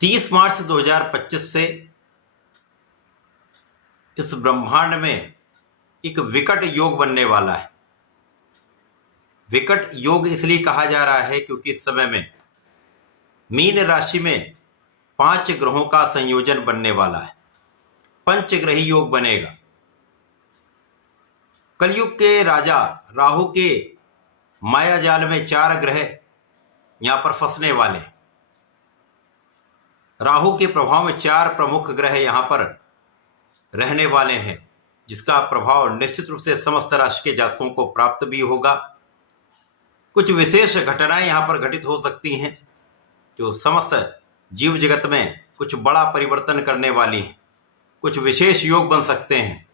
30 मार्च 2025 से इस ब्रह्मांड में एक विकट योग बनने वाला है। विकट योग इसलिए कहा जा रहा है क्योंकि इस समय में मीन राशि में 5 ग्रहों का संयोजन बनने वाला है। पंचग्रही योग बनेगा। कलयुग के राजा राहु के माया जाल में 4 ग्रह यहां पर फंसने वाले हैं। राहु के प्रभाव में 4 प्रमुख ग्रह यहां पर रहने वाले हैं, जिसका प्रभाव निश्चित रूप से समस्त राशि के जातकों को प्राप्त भी होगा। कुछ विशेष घटनाएं यहां पर घटित हो सकती हैं जो समस्त जीव जगत में कुछ बड़ा परिवर्तन करने वाली हैं। कुछ विशेष योग बन सकते हैं,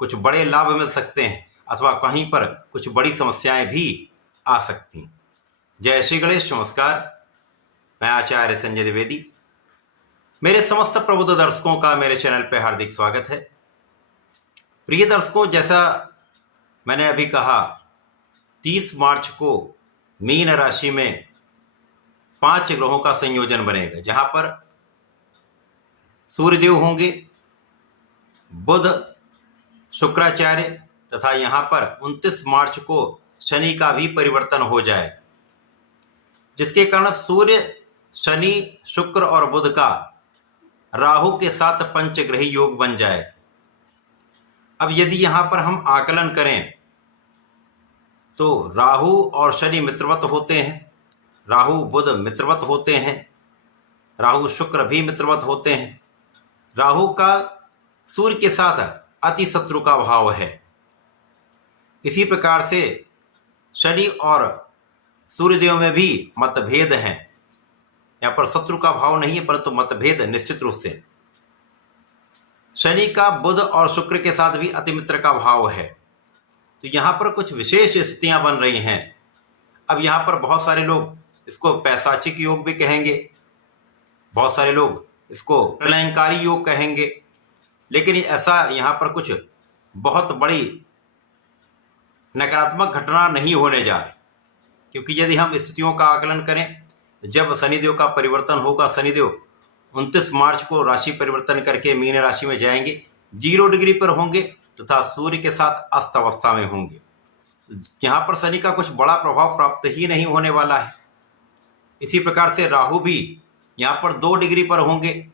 कुछ बड़े लाभ मिल सकते हैं, अथवा कहीं पर कुछ बड़ी समस्याएं भी आ सकती हैं। जय श्री गणेश। नमस्कार, मैं आचार्य संजय द्विवेदी। मेरे समस्त प्रबुद्ध दर्शकों का मेरे चैनल पर हार्दिक स्वागत है। प्रिय दर्शकों, जैसा मैंने अभी कहा, 30 मार्च को मीन राशि में 5 ग्रहों का संयोजन बनेगा, जहां पर सूर्यदेव होंगे, बुध, शुक्राचार्य तथा यहां पर 29 मार्च को शनि का भी परिवर्तन हो जाए, जिसके कारण सूर्य, शनि, शुक्र और बुध का राहु के साथ पंचग्रही योग बन जाए। अब यदि यहां पर हम आकलन करें तो राहु और शनि मित्रवत होते हैं, राहु बुध मित्रवत होते हैं, राहु शुक्र भी मित्रवत होते हैं। राहु का सूर्य के साथ अति शत्रु का भाव है। इसी प्रकार से शनि और सूर्यदेव में भी मतभेद हैं। यहां पर शत्रु का भाव नहीं है, परंतु मतभेद निश्चित रूप से। शनि का बुध और शुक्र के साथ भी अति मित्र का भाव है। तो यहां पर कुछ विशेष स्थितियां बन रही हैं। अब यहां पर बहुत सारे लोग इसको पैशाचिक योग भी कहेंगे, बहुत सारे लोग इसको प्रलयंकारी योग कहेंगे, लेकिन ऐसा यहां पर कुछ बहुत बड़ी नकारात्मक घटना नहीं होने जा रही। क्योंकि यदि हम स्थितियों का आकलन करें, जब शनिदेव का परिवर्तन होगा, शनिदेव 29 मार्च को राशि परिवर्तन करके मीन राशि में जाएंगे, 0 डिग्री पर होंगे तथा सूर्य के साथ अस्त अवस्था में होंगे। यहां पर शनि का कुछ बड़ा प्रभाव प्राप्त ही नहीं होने वाला है। इसी प्रकार से राहु भी यहां पर 2 डिग्री पर होंगे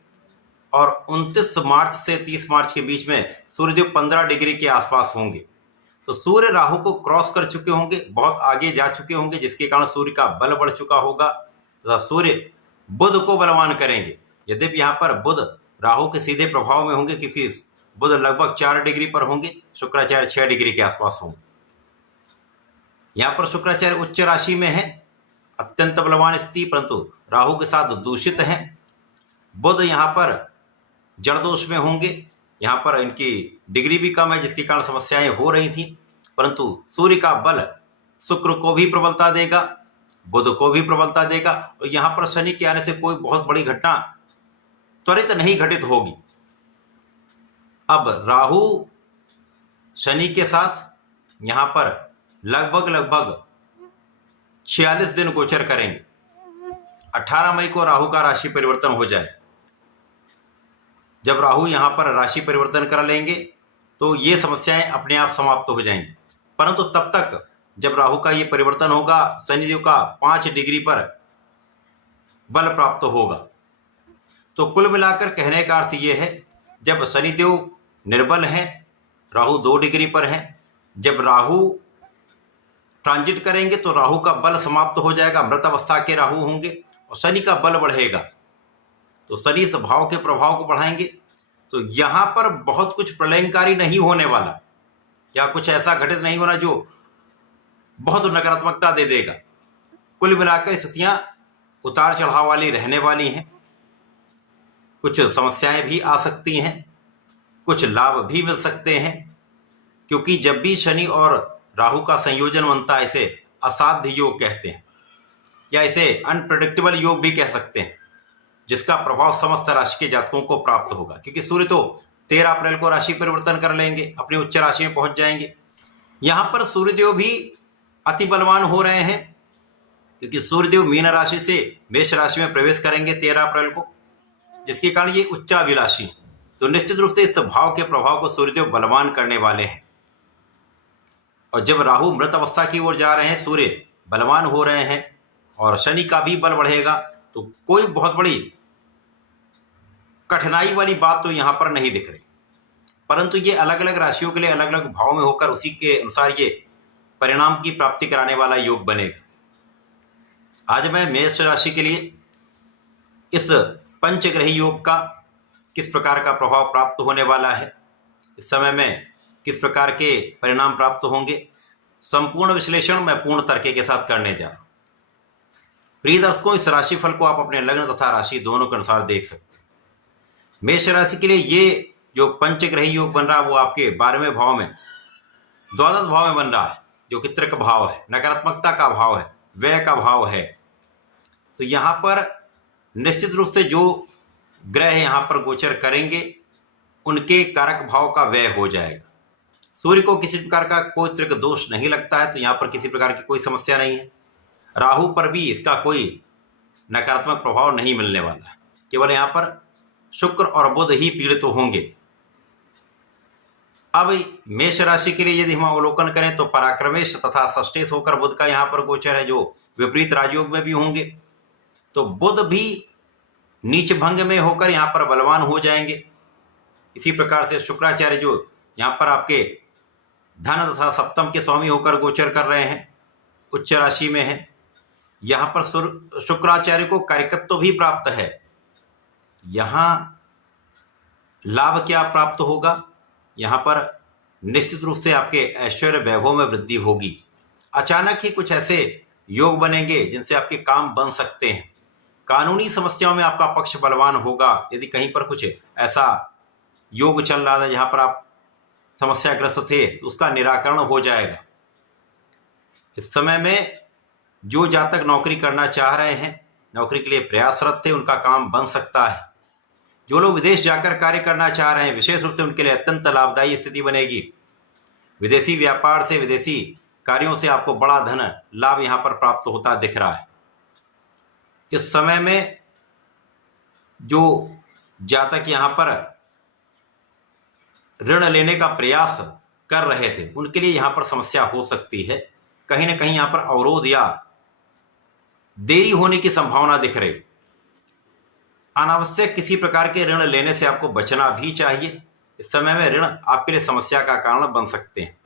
और 29 मार्च से 30 मार्च के बीच में सूर्यदेव 15 डिग्री के आसपास होंगे। तो सूर्य राहु को क्रॉस कर चुके होंगे, बहुत आगे जा चुके होंगे, जिसके कारण सूर्य का बल बढ़ चुका होगा तथा सूर्य बुध को बलवान करेंगे। यद्यपि यहाँ पर बुध राहु के सीधे प्रभाव में होंगे, क्योंकि बुध लगभग 4 डिग्री पर होंगे, शुक्राचार्य 6 डिग्री के आसपास होंगे। यहाँ पर शुक्राचार्य उच्च राशि में है, अत्यंत बलवान स्थिति, परंतु राहु के साथ दूषित है। बुध यहाँ पर जड़ दोष में होंगे, यहाँ पर इनकी डिग्री भी कम है, जिसके कारण समस्याएं हो रही थी। परंतु सूर्य का बल शुक्र को भी प्रबलता देगा, बुध को भी प्रबलता देगा, और यहां पर शनि के आने से कोई बहुत बड़ी घटना त्वरित नहीं घटित होगी। अब राहु शनि के साथ यहां पर लगभग 46 दिन गोचर करेंगे। 18 मई को राहु का राशि परिवर्तन हो जाए। जब राहु यहां पर राशि परिवर्तन कर लेंगे तो ये समस्याएं अपने आप समाप्त हो जाएंगी। परंतु तब तक जब राहु का ये परिवर्तन होगा, शनिदेव का 5 डिग्री पर बल प्राप्त होगा। तो कुल मिलाकर कहने का अर्थ ये है, जब शनिदेव निर्बल हैं, राहु 2 डिग्री पर हैं, जब राहु ट्रांजिट करेंगे तो राहु का बल समाप्त हो जाएगा, मृत अवस्था के राहु होंगे, और शनि का बल बढ़ेगा। तो शनि इस भाव के प्रभाव को बढ़ाएंगे। तो यहां पर बहुत कुछ प्रलयंकारी नहीं होने वाला, या कुछ ऐसा घटित नहीं होना जो बहुत नकारात्मकता दे देगा। कुल मिलाकर स्थितियां उतार चढ़ाव वाली रहने वाली हैं। कुछ समस्याएं भी आ सकती हैं, कुछ लाभ भी मिल सकते हैं, क्योंकि जब भी शनि और राहु का संयोजन बनता है, इसे असाध्य योग कहते हैं, या इसे अनप्रेडिक्टेबल योग भी कह सकते हैं, जिसका प्रभाव समस्त राशि के जातकों को प्राप्त होगा। क्योंकि सूर्य तो 13 अप्रैल को राशि परिवर्तन कर लेंगे, अपनी उच्च राशि में पहुंच जाएंगे। यहां पर सूर्यदेव भी अति बलवान हो रहे हैं, क्योंकि सूर्यदेव मीन राशि से मेष राशि में प्रवेश करेंगे 13 अप्रैल को। जिसके कारण ये उच्चाभिलाषी हैं। तो निश्चित रूप से इस भाव के प्रभाव को सूर्यदेव बलवान करने वाले हैं। और जब राहु मृत अवस्था की ओर जा रहे हैं, सूर्य बलवान हो रहे हैं और शनि का भी बल बढ़ेगा, तो कोई बहुत बड़ी कठिनाई वाली बात तो यहां पर नहीं दिख रही। परंतु ये अलग अलग राशियों के लिए अलग अलग भाव में होकर उसी के अनुसार ये परिणाम की प्राप्ति कराने वाला योग बनेगा। आज मैं मेष राशि के लिए इस पंचग्रही योग का किस प्रकार का प्रभाव प्राप्त होने वाला है, इस समय में किस प्रकार के परिणाम प्राप्त होंगे, संपूर्ण विश्लेषण मैं पूर्ण तर्क के साथ करने जा रहा हूं। प्रिय दर्शकों, इस राशिफल को आप अपने लग्न तथा राशि दोनों के अनुसार देख सकते हैं। मेष राशि के लिए ये जो पंचग्रही योग बन रहा है वो आपके 12वें भाव में, द्वादश भाव में बन रहा है, जो कि त्रिक भाव है, नकारात्मकता का भाव है, व्यय का भाव है। तो यहां पर निश्चित रूप से जो ग्रह यहां पर गोचर करेंगे उनके कारक भाव का व्यय हो जाएगा। सूर्य को किसी प्रकार का कोई त्रिक दोष नहीं लगता है, तो यहां पर किसी प्रकार की कोई समस्या नहीं है। राहु पर भी इसका कोई नकारात्मक प्रभाव नहीं मिलने वाला है, केवल यहां पर शुक्र और बुध ही पीड़ित होंगे। अब मेष राशि के लिए यदि हम अवलोकन करें तो पराक्रमेश तथा षष्ठेश होकर बुध का यहां पर गोचर है, जो विपरीत राजयोग में भी होंगे। तो बुध भी नीच भंग में होकर यहां पर बलवान हो जाएंगे। इसी प्रकार से शुक्राचार्य जो यहां पर आपके धन तथा सप्तम के स्वामी होकर गोचर कर रहे हैं, उच्च राशि में है। यहां पर शुक्राचार्य को कार्यकत्व भी प्राप्त है। यहां लाभ क्या प्राप्त होगा, यहां पर निश्चित रूप से आपके ऐश्वर्य वैभव में वृद्धि होगी। अचानक ही कुछ ऐसे योग बनेंगे जिनसे आपके काम बन सकते हैं। कानूनी समस्याओं में आपका पक्ष बलवान होगा। यदि कहीं पर कुछ ऐसा योग चल रहा था जहां पर आप समस्याग्रस्त थे, तो उसका निराकरण हो जाएगा। इस समय में जो जातक नौकरी करना चाह रहे हैं, नौकरी के लिए प्रयासरत थे, उनका काम बन सकता है। जो लोग विदेश जाकर कार्य करना चाह रहे हैं, विशेष रूप से उनके लिए अत्यंत लाभदायी स्थिति बनेगी। विदेशी व्यापार से, विदेशी कार्यों से आपको बड़ा धन लाभ यहां पर प्राप्त होता दिख रहा है। इस समय में जो जातक यहां पर ऋण लेने का प्रयास कर रहे थे, उनके लिए यहां पर समस्या हो सकती है। कहीं ना कहीं यहां पर अवरोध या देरी होने की संभावना दिख रही। अनावश्यक किसी प्रकार के ऋण लेने से आपको बचना भी चाहिए। इस समय में ऋण आपके लिए समस्या का कारण बन सकते हैं।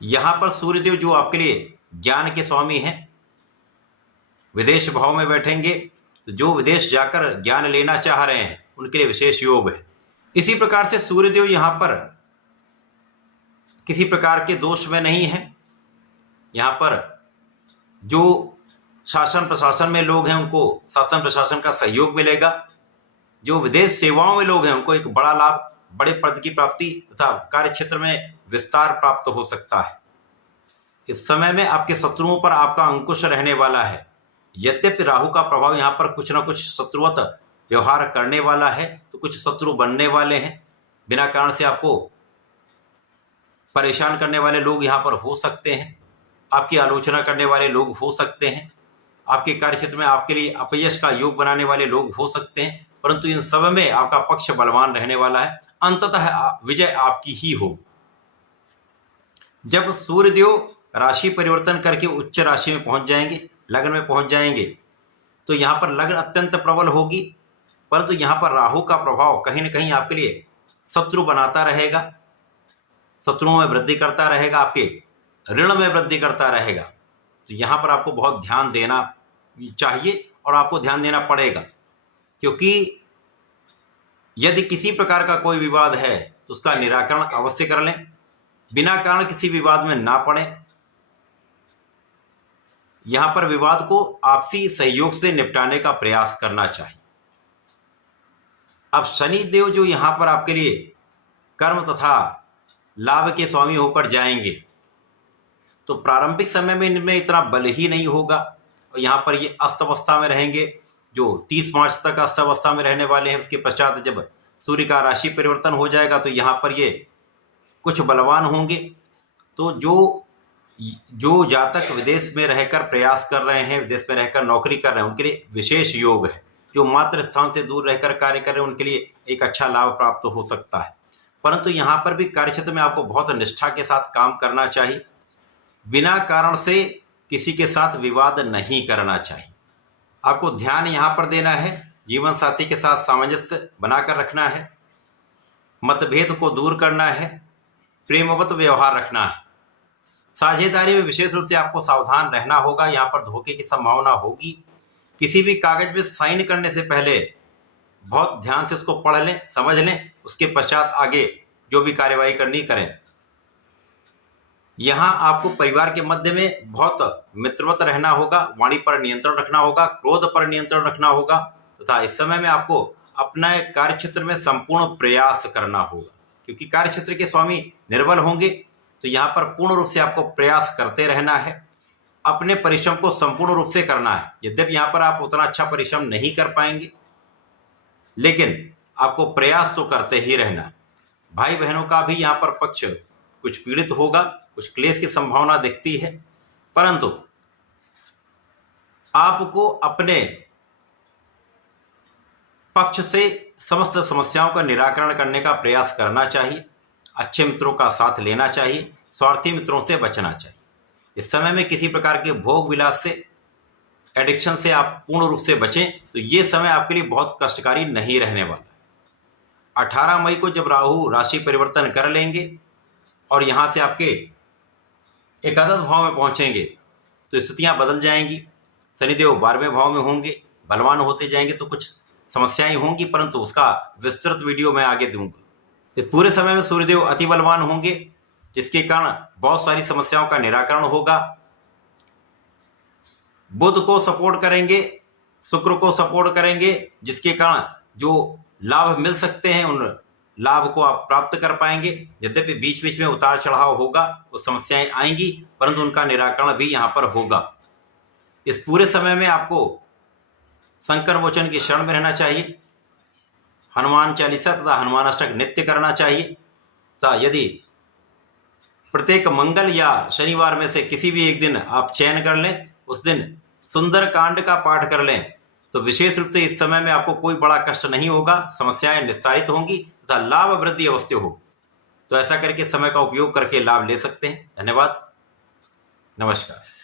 यहां पर सूर्यदेव जो आपके लिए ज्ञान के स्वामी हैं, विदेश भाव में बैठेंगे, तो जो विदेश जाकर ज्ञान लेना चाह रहे हैं उनके लिए विशेष योग है। इसी प्रकार से सूर्यदेव यहां पर किसी प्रकार के दोष में नहीं है। यहां पर जो शासन प्रशासन में लोग हैं उनको शासन प्रशासन का सहयोग मिलेगा। जो विदेश सेवाओं में लोग हैं उनको एक बड़ा लाभ, बड़े पद की प्राप्ति तथा कार्य क्षेत्र में विस्तार प्राप्त हो सकता है। इस समय में आपके शत्रुओं पर आपका अंकुश रहने वाला है। यद्यपि राहु का प्रभाव यहाँ पर कुछ ना कुछ शत्रुवत व्यवहार करने वाला है, तो कुछ शत्रु बनने वाले हैं। बिना कारण से आपको परेशान करने वाले लोग यहाँ पर हो सकते हैं। आपकी आलोचना करने वाले लोग हो सकते हैं। आपके कार्यक्षेत्र में आपके लिए अपयश का योग बनाने वाले लोग हो सकते हैं। परंतु इन सब में आपका पक्ष बलवान रहने वाला है। अंततः विजय आपकी ही होगी। जब सूर्यदेव राशि परिवर्तन करके उच्च राशि में पहुंच जाएंगे, लग्न में पहुंच जाएंगे, तो यहां पर लग्न अत्यंत प्रबल होगी। परंतु यहां पर राहु का प्रभाव कहीं ना कहीं आपके लिए शत्रु बनाता रहेगा, शत्रुओं में वृद्धि करता रहेगा, आपके ऋण में वृद्धि करता रहेगा। तो यहां पर आपको बहुत ध्यान देना चाहिए और आपको ध्यान देना पड़ेगा, क्योंकि यदि किसी प्रकार का कोई विवाद है तो उसका निराकरण अवश्य कर लें। बिना कारण किसी विवाद में ना पड़े। यहां पर विवाद को आपसी सहयोग से निपटाने का प्रयास करना चाहिए। अब शनि देव जो यहां पर आपके लिए कर्म तथा लाभ के स्वामी होकर जाएंगे, तो प्रारंभिक समय में इनमें इतना बल ही नहीं होगा और यहां पर ये अस्त अवस्था में रहेंगे, जो 30 मार्च तक अस्त अवस्था में रहने वाले हैं। उसके पश्चात जब सूर्य का राशि परिवर्तन हो जाएगा तो यहां पर ये कुछ बलवान होंगे। तो जो जातक विदेश में रहकर प्रयास कर रहे हैं, विदेश में रहकर नौकरी कर रहे हैं, उनके लिए विशेष योग है। जो मातृ स्थान से दूर रहकर कार्य कर रहे हैं उनके लिए एक अच्छा लाभ प्राप्त हो सकता है। परंतु यहाँ पर भी कार्यक्षेत्र में आपको बहुत निष्ठा के साथ काम करना चाहिए। बिना कारण से किसी के साथ विवाद नहीं करना चाहिए। आपको ध्यान यहाँ पर देना है, जीवन साथी के साथ सामंजस्य बनाकर रखना है, मतभेद को दूर करना है, प्रेमवत व्यवहार रखना है। साझेदारी में विशेष रूप से आपको सावधान रहना होगा, यहाँ पर धोखे की संभावना होगी। किसी भी कागज में साइन करने से पहले बहुत ध्यान से उसको पढ़ लें, समझ लें, उसके पश्चात आगे जो भी कार्यवाही करनी करें। यहाँ आपको परिवार के मध्य में बहुत मित्रवत रहना होगा, वाणी पर नियंत्रण रखना होगा, क्रोध पर नियंत्रण रखना होगा तथा इस समय में आपको अपना कार्यक्षेत्र में संपूर्ण प्रयास करना होगा, क्योंकि कार्यक्षेत्र के स्वामी निर्बल होंगे। तो यहाँ पर पूर्ण रूप से आपको प्रयास करते रहना है, अपने परिश्रम को संपूर्ण रूप से करना है। यद्यपि यहाँ पर आप उतना अच्छा परिश्रम नहीं कर पाएंगे, लेकिन आपको प्रयास तो करते ही रहना है। भाई बहनों का भी यहाँ पर पक्ष कुछ पीड़ित होगा, कुछ क्लेश की संभावना दिखती है, परंतु आपको अपने पक्ष से समस्त समस्याओं का निराकरण करने का प्रयास करना चाहिए। अच्छे मित्रों का साथ लेना चाहिए, स्वार्थी मित्रों से बचना चाहिए। इस समय में किसी प्रकार के भोग विलास से, एडिक्शन से आप पूर्ण रूप से बचें, तो ये समय आपके लिए बहुत कष्टकारी नहीं रहने वाला। 18 मई को जब राहु राशि परिवर्तन कर लेंगे और यहाँ से आपके एकादश भाव में पहुँचेंगे तो स्थितियाँ बदल जाएंगी। शनिदेव 12वें भाव में होंगे, बलवान होते जाएंगे, तो कुछ समस्याएं होंगी, परंतु उसका विस्तृत वीडियो मैं आगे दूंगा। इस पूरे समय में सूर्यदेव अति बलवान होंगे, जिसके कारण बहुत सारी समस्याओं का निराकरण होगा। बुध को सपोर्ट करेंगे, शुक्र को सपोर्ट करेंगे, जिसके कारण जो लाभ मिल सकते हैं उन लाभ को आप प्राप्त कर पाएंगे। यद्यपि बीच बीच में उतार चढ़ाव होगा, वो समस्याएं आएंगी, परंतु उनका निराकरण भी यहाँ पर होगा। इस पूरे समय में आपको शंकर मोचन की शरण में रहना चाहिए, हनुमान चालीसा तथा हनुमान अष्टक नित्य करना चाहिए तथा यदि प्रत्येक मंगल या शनिवार में से किसी भी एक दिन आप चयन कर लें, उस दिन सुंदर कांड का पाठ कर लें, तो विशेष रूप से इस समय में आपको कोई बड़ा कष्ट नहीं होगा, समस्याएं निस्तारित होंगी तथा लाभ वृद्धि अवश्य हो। तो ऐसा करके समय का उपयोग करके लाभ ले सकते हैं। धन्यवाद, नमस्कार।